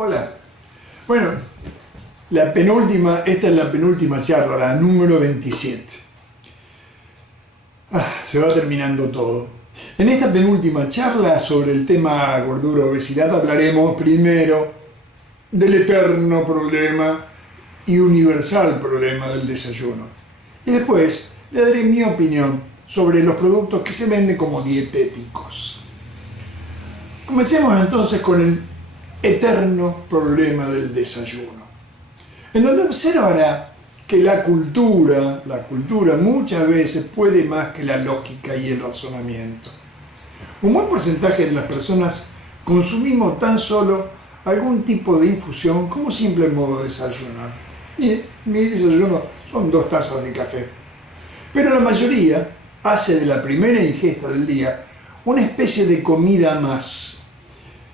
Hola. Bueno, esta es la penúltima charla, la número 27. Se va terminando todo. En esta penúltima charla sobre el tema gordura obesidad hablaremos primero del eterno problema y universal problema del desayuno. Y después le daré mi opinión sobre los productos que se venden como dietéticos. Comencemos entonces con el eterno problema del desayuno, en donde observará que la cultura muchas veces puede más que la lógica y el razonamiento. Un buen porcentaje de las personas consumimos tan solo algún tipo de infusión como simple modo de desayunar. Mi desayuno son 2 tazas de café. Pero la mayoría hace de la primera ingesta del día una especie de comida más.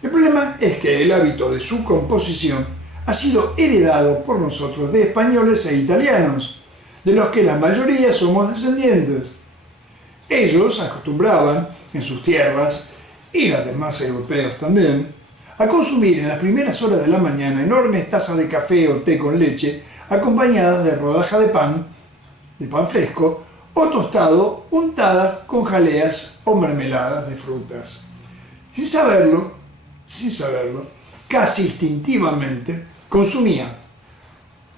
El problema es que el hábito de su composición ha sido heredado por nosotros de españoles e italianos, de los que la mayoría somos descendientes. Ellos acostumbraban en sus tierras, y las demás europeos también, a consumir en las primeras horas de la mañana enormes tazas de café o té con leche acompañadas de rodaja de pan fresco, o tostado untadas con jaleas o mermeladas de frutas. Sin saberlo, casi instintivamente, consumían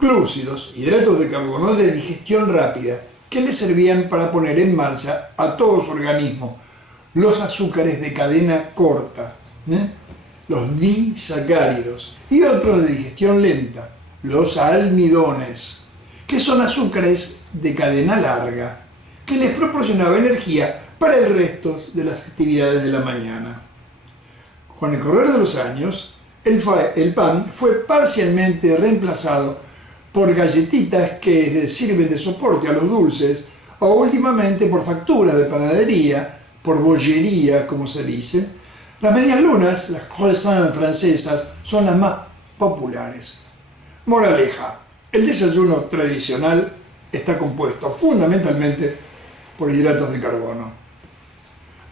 glúcidos, hidratos de carbono de digestión rápida, que les servían para poner en marcha a todo su organismo los azúcares de cadena corta, los disacáridos, y otros de digestión lenta, los almidones, que son azúcares de cadena larga, que les proporcionaba energía para el resto de las actividades de la mañana. Con el correr de los años, el pan fue parcialmente reemplazado por galletitas que sirven de soporte a los dulces, o últimamente por facturas de panadería, por bollería, como se dice. Las medias lunas, las croissants francesas, son las más populares. Moraleja: el desayuno tradicional está compuesto fundamentalmente por hidratos de carbono.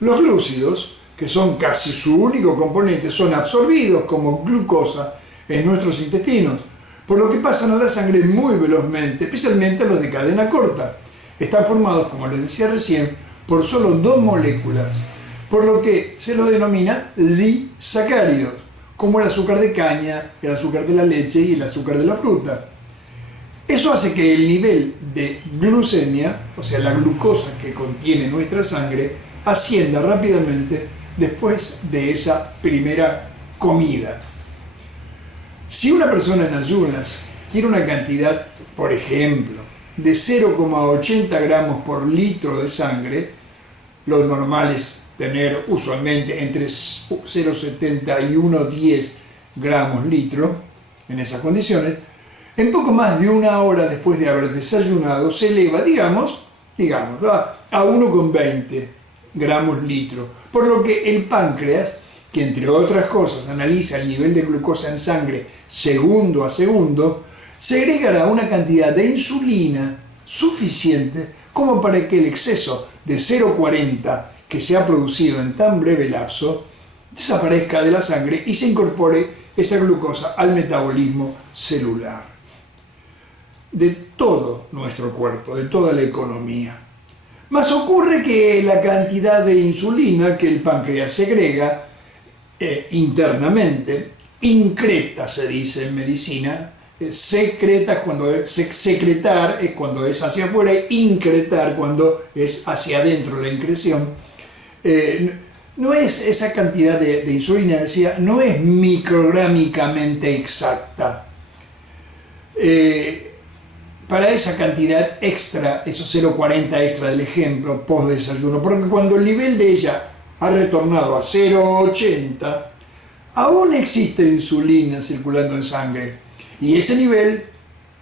Los glúcidos, que son casi su único componente, son absorbidos como glucosa en nuestros intestinos, por lo que pasan a la sangre muy velozmente, especialmente los de cadena corta. Están formados, como les decía recién, por solo 2 moléculas, por lo que se los denomina disacáridos, como el azúcar de caña, el azúcar de la leche y el azúcar de la fruta. Eso hace que el nivel de glucemia, o sea, la glucosa que contiene nuestra sangre, ascienda rápidamente después de esa primera comida. Si una persona en ayunas quiere una cantidad, por ejemplo, de 0,80 gramos por litro de sangre, lo normal es tener usualmente entre 0,70 y 1,10 gramos litro, en esas condiciones, en poco más de 1 hora después de haber desayunado se eleva, digamos, a 1,20 gramos litro, por lo que el páncreas, que entre otras cosas analiza el nivel de glucosa en sangre segundo a segundo, segregará una cantidad de insulina suficiente como para que el exceso de 0,40 que se ha producido en tan breve lapso desaparezca de la sangre y se incorpore esa glucosa al metabolismo celular de todo nuestro cuerpo, de toda la economía. Mas ocurre que la cantidad de insulina que el páncreas segrega internamente, increta se dice en medicina, secretar es cuando es hacia afuera, incretar cuando es hacia adentro la increción. No es esa cantidad de insulina, decía, no es micrográmicamente exacta. Para esa cantidad extra, esos 0,40 extra del ejemplo, post desayuno, porque cuando el nivel de ella ha retornado a 0,80, aún existe insulina circulando en sangre, y ese nivel,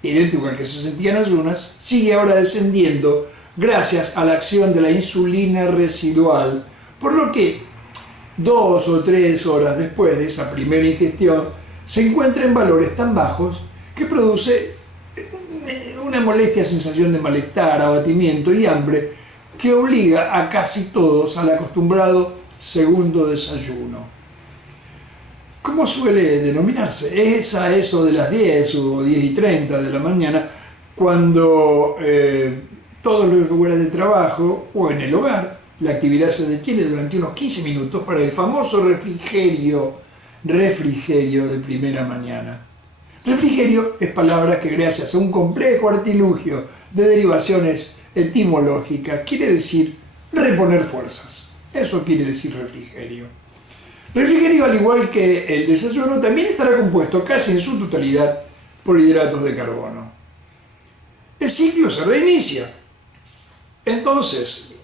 idéntico al que se sentía en ayunas, sigue ahora descendiendo gracias a la acción de la insulina residual, por lo que 2 o 3 horas después de esa primera ingestión se encuentra en valores tan bajos que produce una molestia, sensación de malestar, abatimiento y hambre que obliga a casi todos al acostumbrado segundo desayuno. ¿Cómo suele denominarse? Es a eso de las 10 o 10:30 de la mañana, cuando todos los lugares de trabajo o en el hogar, la actividad se detiene durante unos 15 minutos para el famoso refrigerio de primera mañana. Refrigerio es palabra que, gracias a un complejo artilugio de derivaciones etimológicas, quiere decir reponer fuerzas. Eso quiere decir refrigerio. Refrigerio, al igual que el desayuno, también estará compuesto casi en su totalidad por hidratos de carbono. El ciclo se reinicia. Entonces,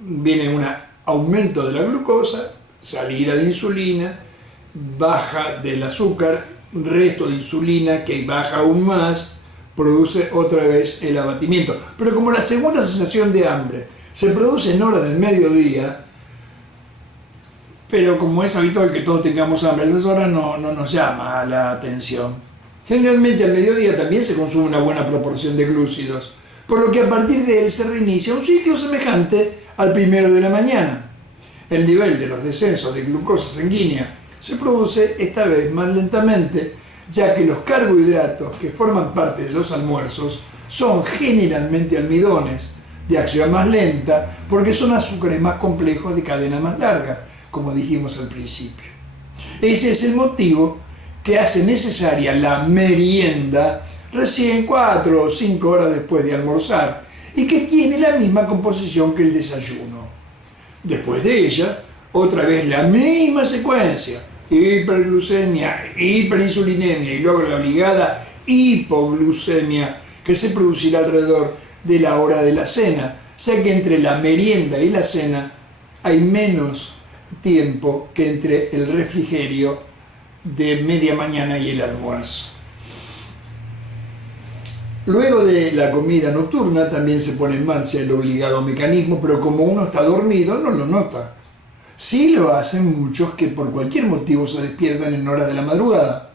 viene un aumento de la glucosa, salida de insulina, baja del azúcar, resto de insulina que baja aún más, produce otra vez el abatimiento. Pero como la segunda sensación de hambre se produce en horas del mediodía, pero como es habitual que todos tengamos hambre a esas horas, no nos llama la atención. Generalmente al mediodía también se consume una buena proporción de glúcidos, por lo que a partir de él se reinicia un ciclo semejante al primero de la mañana. El nivel de los descensos de glucosa sanguínea se produce esta vez más lentamente, ya que los carbohidratos que forman parte de los almuerzos son generalmente almidones, de acción más lenta, porque son azúcares más complejos de cadena más larga, como dijimos al principio. Ese es el motivo que hace necesaria la merienda recién 4 o 5 horas después de almorzar y que tiene la misma composición que el desayuno. Después de ella, otra vez la misma secuencia: hiperglucemia, hiperinsulinemia y luego la obligada hipoglucemia que se producirá alrededor de la hora de la cena, ya que entre la merienda y la cena hay menos tiempo que entre el refrigerio de media mañana y el almuerzo. Luego de la comida nocturna también se pone en marcha el obligado mecanismo, pero como uno está dormido no lo nota. Sí lo hacen muchos que por cualquier motivo se despiertan en horas de la madrugada.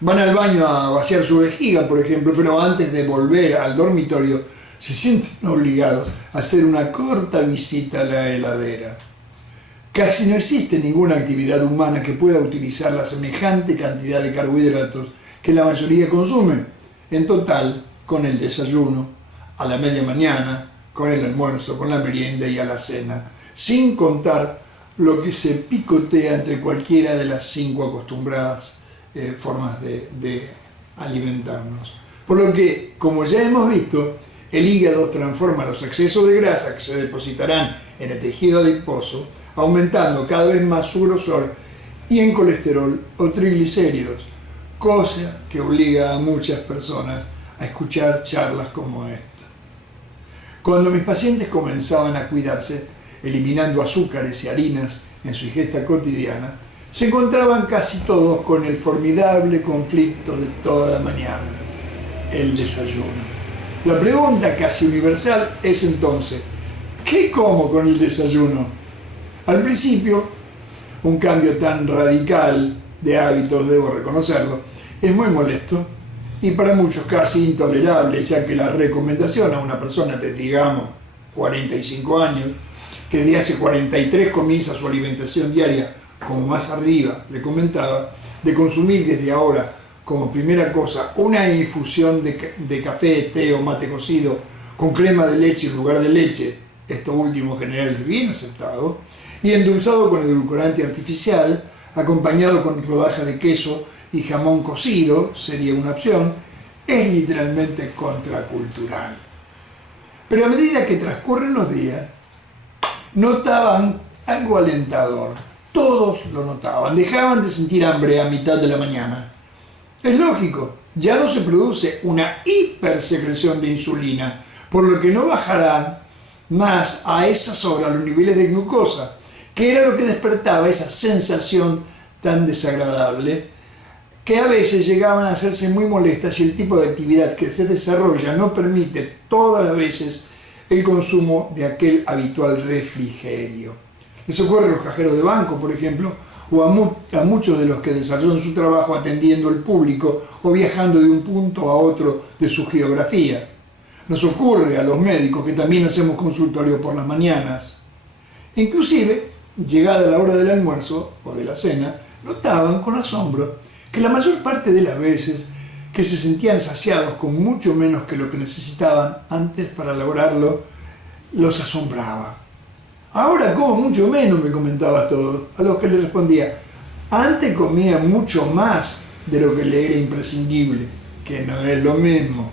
Van al baño a vaciar su vejiga, por ejemplo, pero antes de volver al dormitorio se sienten obligados a hacer una corta visita a la heladera. Casi no existe ninguna actividad humana que pueda utilizar la semejante cantidad de carbohidratos que la mayoría consume. En total, con el desayuno, a la media mañana, con el almuerzo, con la merienda y a la cena, sin contar lo que se picotea entre cualquiera de las 5 acostumbradas formas de alimentarnos. Por lo que, como ya hemos visto, el hígado transforma los excesos de grasa que se depositarán en el tejido adiposo, aumentando cada vez más su grosor, y en colesterol o triglicéridos, cosa que obliga a muchas personas a escuchar charlas como esta. Cuando mis pacientes comenzaban a cuidarse, eliminando azúcares y harinas en su ingesta cotidiana, se encontraban casi todos con el formidable conflicto de toda la mañana: el desayuno. La pregunta casi universal es entonces: ¿qué como con el desayuno? Al principio, un cambio tan radical de hábitos, debo reconocerlo, es muy molesto y para muchos casi intolerable, ya que la recomendación a una persona de, digamos, 45 años, que de hace 43 comienza su alimentación diaria, como más arriba le comentaba, de consumir desde ahora como primera cosa una infusión de café, té o mate cocido con crema de leche en lugar de leche, esto último en general es bien aceptado, y endulzado con edulcorante artificial, acompañado con rodajas de queso y jamón cocido, sería una opción, es literalmente contracultural. Pero a medida que transcurren los días, notaban algo alentador. Todos lo notaban, dejaban de sentir hambre a mitad de la mañana. Es lógico, ya no se produce una hipersecreción de insulina, por lo que no bajarán más a esas horas los niveles de glucosa, que era lo que despertaba esa sensación tan desagradable, que a veces llegaban a hacerse muy molestas si el tipo de actividad que se desarrolla no permite todas las veces el consumo de aquel habitual refrigerio. Les ocurre a los cajeros de banco, por ejemplo, o a muchos de los que desarrollan su trabajo atendiendo al público o viajando de un punto a otro de su geografía. Nos ocurre a los médicos que también hacemos consultorio por las mañanas. Inclusive, llegada la hora del almuerzo o de la cena, notaban con asombro que la mayor parte de las veces que se sentían saciados con mucho menos que lo que necesitaban antes para lograrlo, los asombraba. Ahora como mucho menos, me comentaba todo, a los que le respondía, antes comía mucho más de lo que le era imprescindible, que no es lo mismo.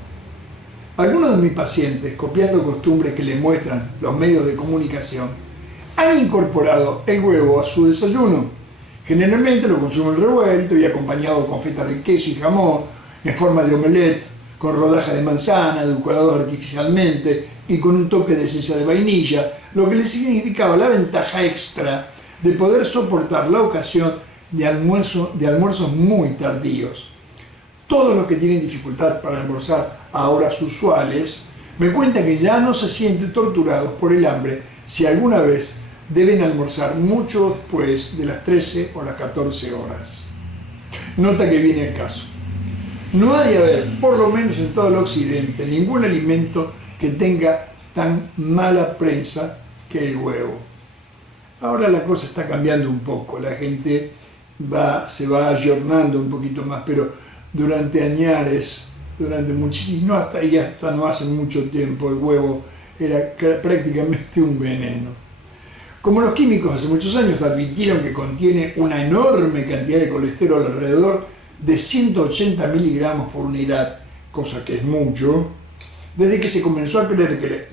Algunos de mis pacientes, copiando costumbres que les muestran los medios de comunicación, han incorporado el huevo a su desayuno. Generalmente lo consumen revuelto y acompañado con fetas de queso y jamón, en forma de omelette, con rodajas de manzana, edulcorado artificialmente y con un toque de esencia de vainilla, lo que les significaba la ventaja extra de poder soportar la ocasión de almuerzos muy tardíos. Todos los que tienen dificultad para almorzar a horas usuales me cuentan que ya no se sienten torturados por el hambre si alguna vez deben almorzar mucho después de las 13 o las 14 horas. Nota que viene el caso. No ha de haber, por lo menos en todo el occidente, ningún alimento que tenga tan mala prensa que el huevo. Ahora la cosa está cambiando un poco, la gente se va ayornando un poquito más, pero durante añares, durante muchísimo, hasta no hace mucho tiempo, el huevo era prácticamente un veneno. Como los químicos hace muchos años advirtieron que contiene una enorme cantidad de colesterol, alrededor de 180 miligramos por unidad, cosa que es mucho, desde que se comenzó a creer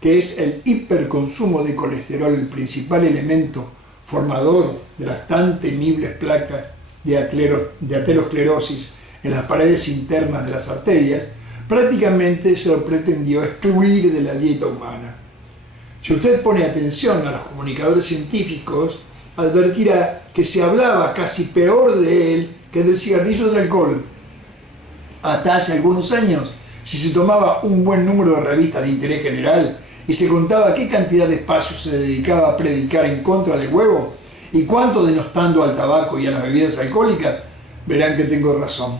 que es el hiperconsumo de colesterol el principal elemento formador de las tan temibles placas de aterosclerosis en las paredes internas de las arterias, prácticamente se lo pretendió excluir de la dieta humana. Si usted pone atención a los comunicadores científicos, advertirá que se hablaba casi peor de él que del cigarrillo del alcohol. Hasta hace algunos años, si se tomaba un buen número de revistas de interés general y se contaba qué cantidad de espacio se dedicaba a predicar en contra del huevo y cuánto denostando al tabaco y a las bebidas alcohólicas, verán que tengo razón.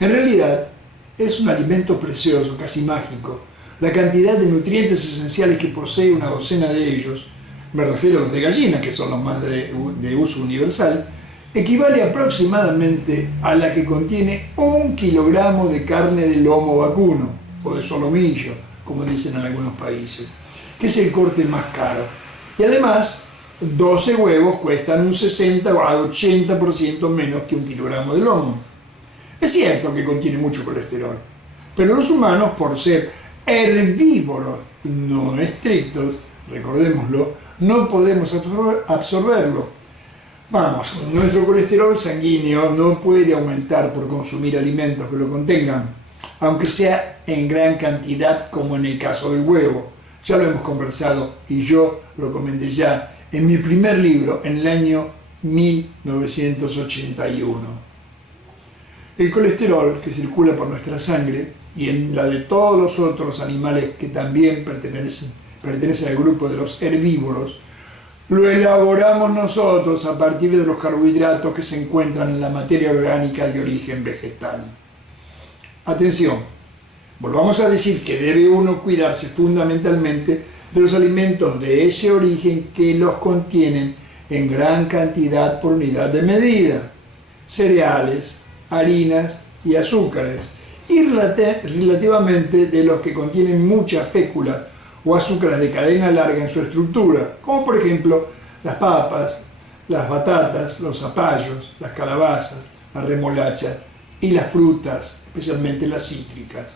En realidad, es un alimento precioso, casi mágico. La cantidad de nutrientes esenciales que posee una docena de ellos, me refiero a los de gallina, que son los más de uso universal, equivale aproximadamente a la que contiene 1 kilogramo de carne de lomo vacuno, o de solomillo, como dicen en algunos países, que es el corte más caro. Y además, 12 huevos cuestan un 60 o al 80% menos que 1 kilogramo de lomo. Es cierto que contiene mucho colesterol, pero los humanos, por ser herbívoros no estrictos, recordémoslo, no podemos absorberlo. Vamos, nuestro colesterol sanguíneo no puede aumentar por consumir alimentos que lo contengan, aunque sea en gran cantidad como en el caso del huevo. Ya lo hemos conversado y yo lo comenté ya en mi primer libro en el año 1981. El colesterol que circula por nuestra sangre y en la de todos los otros animales que también pertenecen al grupo de los herbívoros, lo elaboramos nosotros a partir de los carbohidratos que se encuentran en la materia orgánica de origen vegetal. Atención, volvamos a decir que debe uno cuidarse fundamentalmente de los alimentos de ese origen que los contienen en gran cantidad por unidad de medida, cereales, harinas y azúcares, y relativamente de los que contienen mucha fécula o azúcares de cadena larga en su estructura, como por ejemplo las papas, las batatas, los zapallos, las calabazas, la remolacha y las frutas, especialmente las cítricas.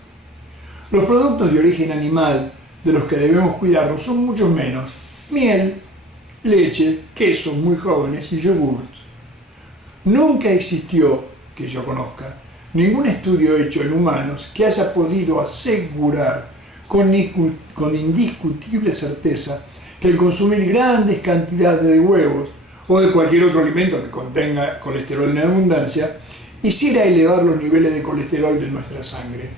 Los productos de origen animal de los que debemos cuidarnos son muchos menos: miel, leche, quesos muy jóvenes y yogurt. Nunca existió, que yo conozca, ningún estudio hecho en humanos que haya podido asegurar con indiscutible certeza que el consumir grandes cantidades de huevos o de cualquier otro alimento que contenga colesterol en abundancia hiciera elevar los niveles de colesterol de nuestra sangre.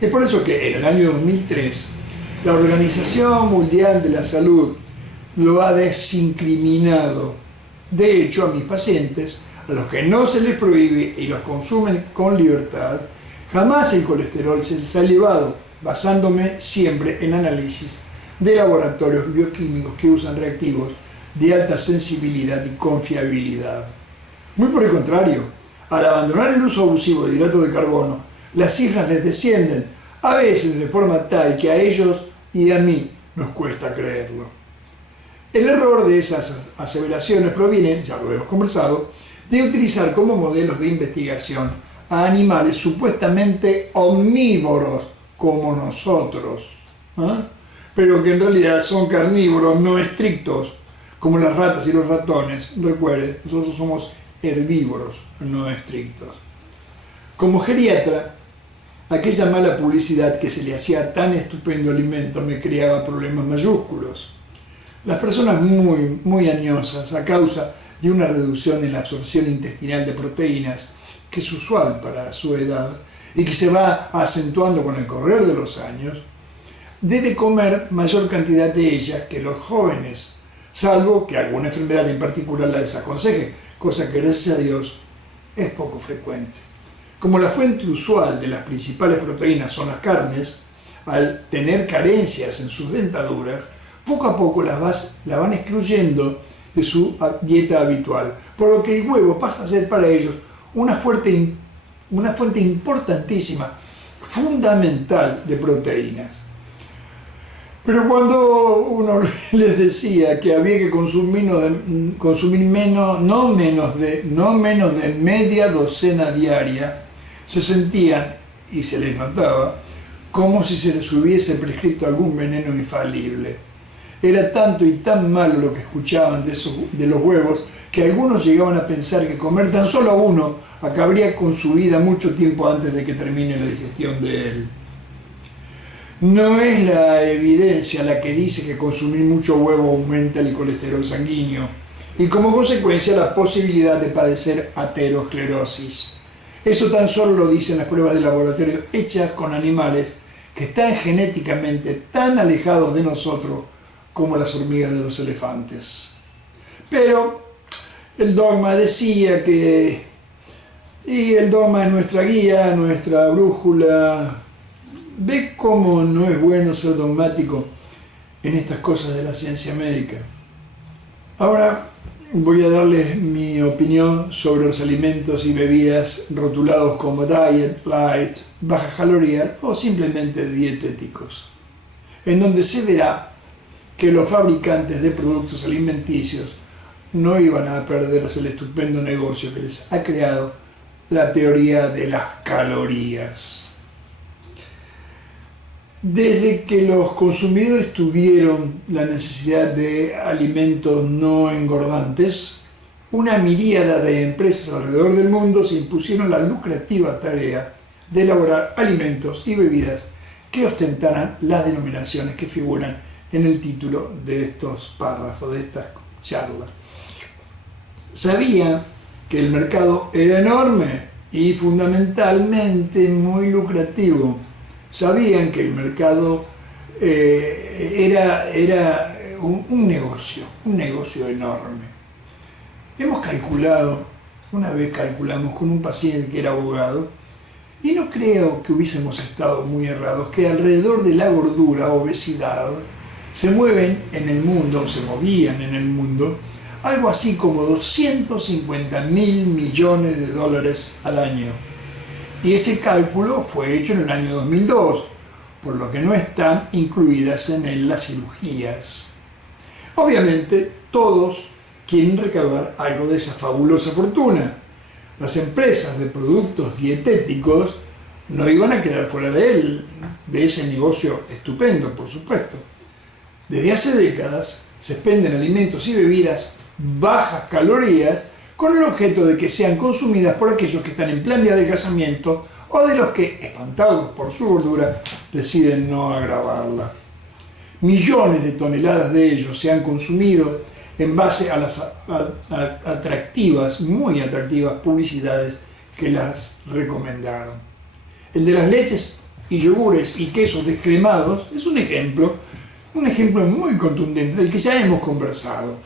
Es por eso que en el año 2003 la Organización Mundial de la Salud lo ha desincriminado. De hecho, a mis pacientes, a los que no se les prohíbe y los consumen con libertad, jamás el colesterol se les ha elevado, basándome siempre en análisis de laboratorios bioquímicos que usan reactivos de alta sensibilidad y confiabilidad. Muy por el contrario, al abandonar el uso abusivo de hidratos de carbono, las cifras les descienden, a veces de forma tal que a ellos y a mí nos cuesta creerlo. El error de esas aseveraciones proviene, ya lo hemos conversado, de utilizar como modelos de investigación a animales supuestamente omnívoros como nosotros, pero que en realidad son carnívoros no estrictos, como las ratas y los ratones. Recuerden, nosotros somos herbívoros no estrictos. Como geriatra, aquella mala publicidad que se le hacía a tan estupendo alimento me creaba problemas mayúsculos. Las personas muy añosas, a causa de una reducción en la absorción intestinal de proteínas, que es usual para su edad y que se va acentuando con el correr de los años, debe comer mayor cantidad de ellas que los jóvenes, salvo que alguna enfermedad en particular la desaconseje, cosa que gracias a Dios es poco frecuente. Como la fuente usual de las principales proteínas son las carnes, al tener carencias en sus dentaduras, poco a poco la van excluyendo de su dieta habitual, por lo que el huevo pasa a ser para ellos una fuente importantísima, fundamental de proteínas. Pero cuando uno les decía que había que consumir no menos de media docena diaria, se sentían, y se les notaba, como si se les hubiese prescrito algún veneno infalible. Era tanto y tan malo lo que escuchaban de los huevos, que algunos llegaban a pensar que comer tan solo uno acabaría con su vida mucho tiempo antes de que termine la digestión de él. No es la evidencia la que dice que consumir mucho huevo aumenta el colesterol sanguíneo y como consecuencia la posibilidad de padecer aterosclerosis. Eso tan solo lo dicen las pruebas de laboratorio hechas con animales que están genéticamente tan alejados de nosotros como las hormigas de los elefantes. Pero el dogma decía que, y el dogma es nuestra guía, nuestra brújula. Ve cómo no es bueno ser dogmático en estas cosas de la ciencia médica. Ahora voy a darles mi opinión sobre los alimentos y bebidas rotulados como diet, light, bajas calorías o simplemente dietéticos, en donde se verá que los fabricantes de productos alimenticios no iban a perderse el estupendo negocio que les ha creado la teoría de las calorías. Desde que los consumidores tuvieron la necesidad de alimentos no engordantes, una miríada de empresas alrededor del mundo se impusieron la lucrativa tarea de elaborar alimentos y bebidas que ostentaran las denominaciones que figuran en el título de estos párrafos, de estas charlas. Sabían que el mercado era enorme y fundamentalmente muy lucrativo. Sabían que el mercado era un negocio enorme. Hemos calculado, una vez calculamos con un paciente que era abogado, y no creo que hubiésemos estado muy errados, que alrededor de la gordura, obesidad, se movían en el mundo, algo así como 250.000 millones de dólares al año. Y ese cálculo fue hecho en el año 2002, por lo que no están incluidas en él las cirugías. Obviamente, todos quieren recaudar algo de esa fabulosa fortuna. Las empresas de productos dietéticos no iban a quedar fuera de ese negocio estupendo, por supuesto. Desde hace décadas se expenden alimentos y bebidas bajas calorías con el objeto de que sean consumidas por aquellos que están en plan de adelgazamiento o de los que, espantados por su gordura, deciden no agravarla. Millones de toneladas de ellos se han consumido en base a las muy atractivas publicidades que las recomendaron. El de las leches y yogures y quesos descremados es un ejemplo muy contundente del que ya hemos conversado.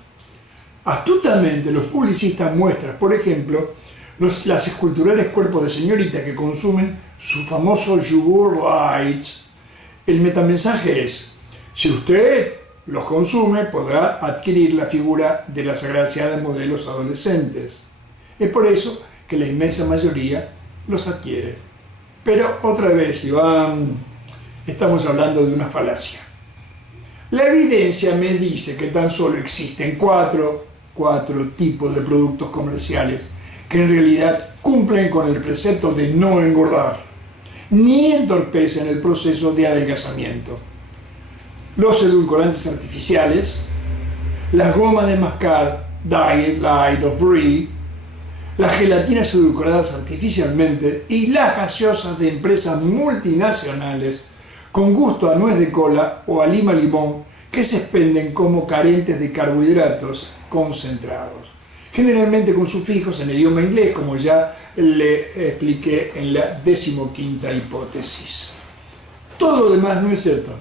Astutamente los publicistas muestran, por ejemplo, las esculturales cuerpos de señoritas que consumen su famoso yogur light. El metamensaje es: si usted los consume, podrá adquirir la figura de las agraciadas modelos adolescentes. Es por eso que la inmensa mayoría los adquiere. Pero otra vez, Iván, estamos hablando de una falacia. La evidencia me dice que tan solo existen cuatro tipos de productos comerciales que en realidad cumplen con el precepto de no engordar, ni entorpecen el proceso de adelgazamiento. Los edulcorantes artificiales, las gomas de mascar Diet, Light o Free, las gelatinas edulcoradas artificialmente y las gaseosas de empresas multinacionales con gusto a nuez de cola o a lima limón que se expenden como carentes de carbohidratos concentrados, generalmente con sufijos en idioma inglés, como ya le expliqué en la 15ª hipótesis. Todo lo demás no es cierto.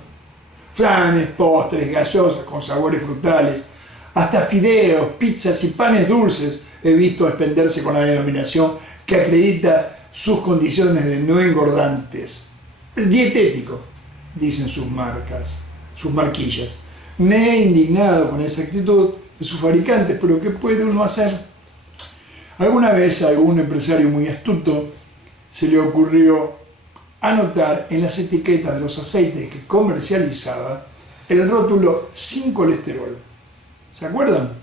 Flanes, postres, gaseosas con sabores frutales, hasta fideos, pizzas y panes dulces he visto expenderse con la denominación que acredita sus condiciones de no engordantes. Dietético, dicen sus marcas, sus marquillas. Me he indignado con esa actitud de sus fabricantes, pero ¿qué puede uno hacer? Alguna vez a algún empresario muy astuto se le ocurrió anotar en las etiquetas de los aceites que comercializaba el rótulo sin colesterol. ¿Se acuerdan?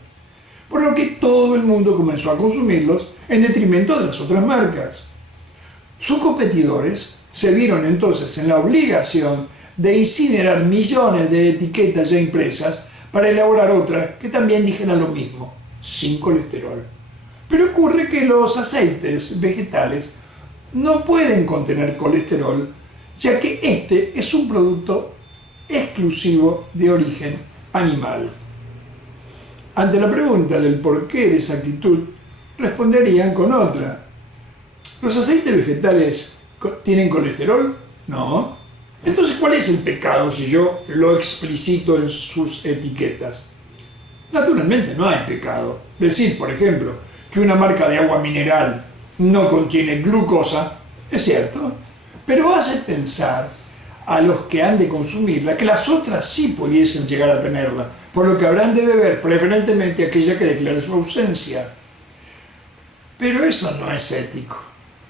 Por lo que todo el mundo comenzó a consumirlos en detrimento de las otras marcas. Sus competidores se vieron entonces en la obligación de incinerar millones de etiquetas ya impresas para elaborar otras que también dijeran lo mismo, sin colesterol. Pero ocurre que los aceites vegetales no pueden contener colesterol, ya que este es un producto exclusivo de origen animal. Ante la pregunta del porqué de esa actitud, responderían con otra. ¿Los aceites vegetales tienen colesterol? No. Entonces, ¿cuál es el pecado si yo lo explicito en sus etiquetas? Naturalmente no hay pecado. Decir, por ejemplo, que una marca de agua mineral no contiene glucosa, es cierto, pero hace pensar a los que han de consumirla que las otras sí pudiesen llegar a tenerla, por lo que habrán de beber preferentemente aquella que declare su ausencia. Pero eso no es ético,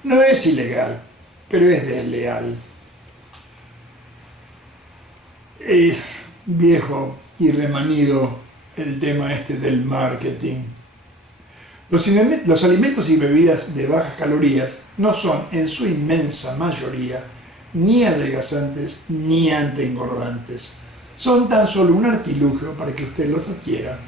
no es ilegal, pero es desleal. Viejo y remanido el tema este del marketing. Los alimentos y bebidas de bajas calorías no son en su inmensa mayoría ni adelgazantes ni antiengordantes. Son tan solo un artilugio para que usted los adquiera.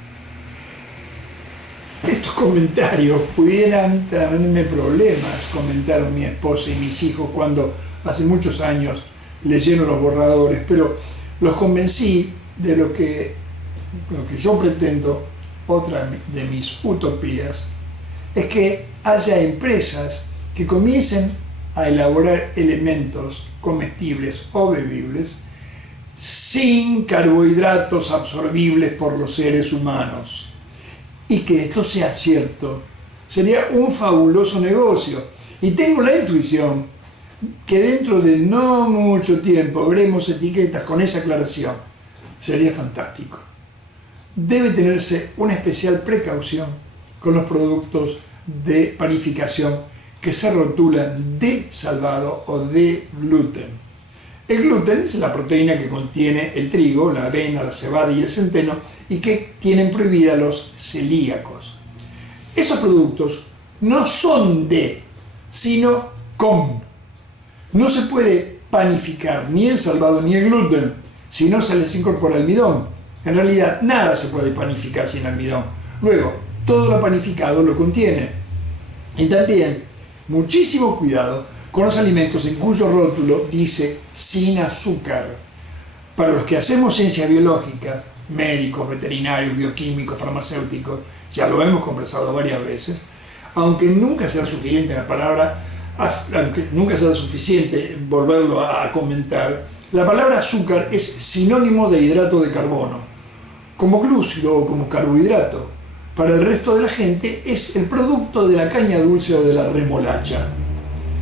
Estos comentarios pudieran traerme problemas, comentaron mi esposa y mis hijos cuando hace muchos años leyeron los borradores, pero los convencí de lo que yo pretendo. Otra de mis utopías es que haya empresas que comiencen a elaborar elementos comestibles o bebibles sin carbohidratos absorbibles por los seres humanos. Y que esto sea cierto, sería un fabuloso negocio. Y tengo la intuición que dentro de no mucho tiempo veremos etiquetas con esa aclaración. Sería fantástico. Debe tenerse una especial precaución con los productos de panificación que se rotulan de salvado o de gluten. El gluten es la proteína que contiene el trigo, la avena, la cebada y el centeno y que tienen prohibida los celíacos. Esos productos no son de, sino con. No se puede panificar ni el salvado ni el gluten si no se les incorpora almidón. En realidad, nada se puede panificar sin almidón. Luego, todo lo panificado lo contiene. Y también, muchísimo cuidado con los alimentos en cuyo rótulo dice sin azúcar. Para los que hacemos ciencia biológica, médicos, veterinarios, bioquímicos, farmacéuticos, ya lo hemos conversado varias veces, aunque nunca sea suficiente la palabra, aunque nunca sea suficiente volverlo a comentar, la palabra azúcar es sinónimo de hidrato de carbono, como glúcido o como carbohidrato. Para el resto de la gente es el producto de la caña dulce o de la remolacha.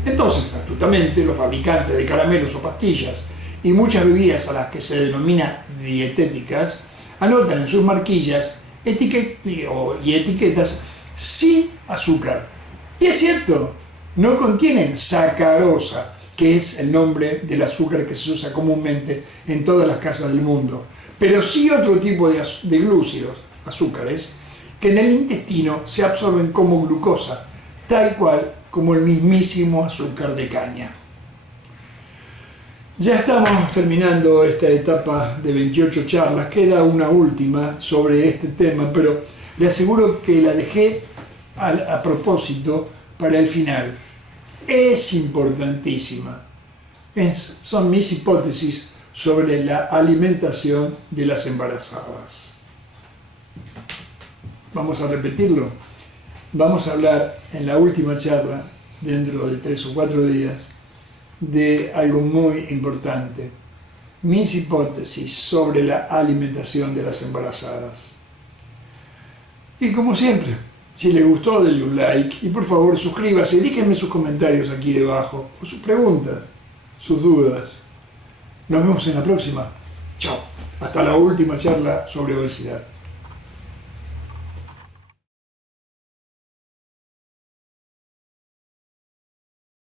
Entonces, astutamente, los fabricantes de caramelos o pastillas y muchas bebidas a las que se denomina dietéticas anotan en sus marquillas y etiquetas sin azúcar, Y es cierto, no contienen sacarosa, que es el nombre del azúcar que se usa comúnmente en todas las casas del mundo, pero sí otro tipo de glúcidos, azúcares, que en el intestino se absorben como glucosa, tal cual como el mismísimo azúcar de caña. Ya estamos terminando esta etapa de 28 charlas, queda una última sobre este tema, pero le aseguro que la dejé a propósito para el final. Es importantísima. Son mis hipótesis sobre la alimentación de las embarazadas. Vamos a repetirlo. Vamos a hablar en la última charla, dentro de 3 o 4 días, de algo muy importante. Mis hipótesis sobre la alimentación de las embarazadas. Y como siempre, si les gustó, denle un like y por favor suscríbase, déjenme sus comentarios aquí debajo, o sus preguntas, sus dudas. Nos vemos en la próxima. Chao. Hasta la última charla sobre obesidad.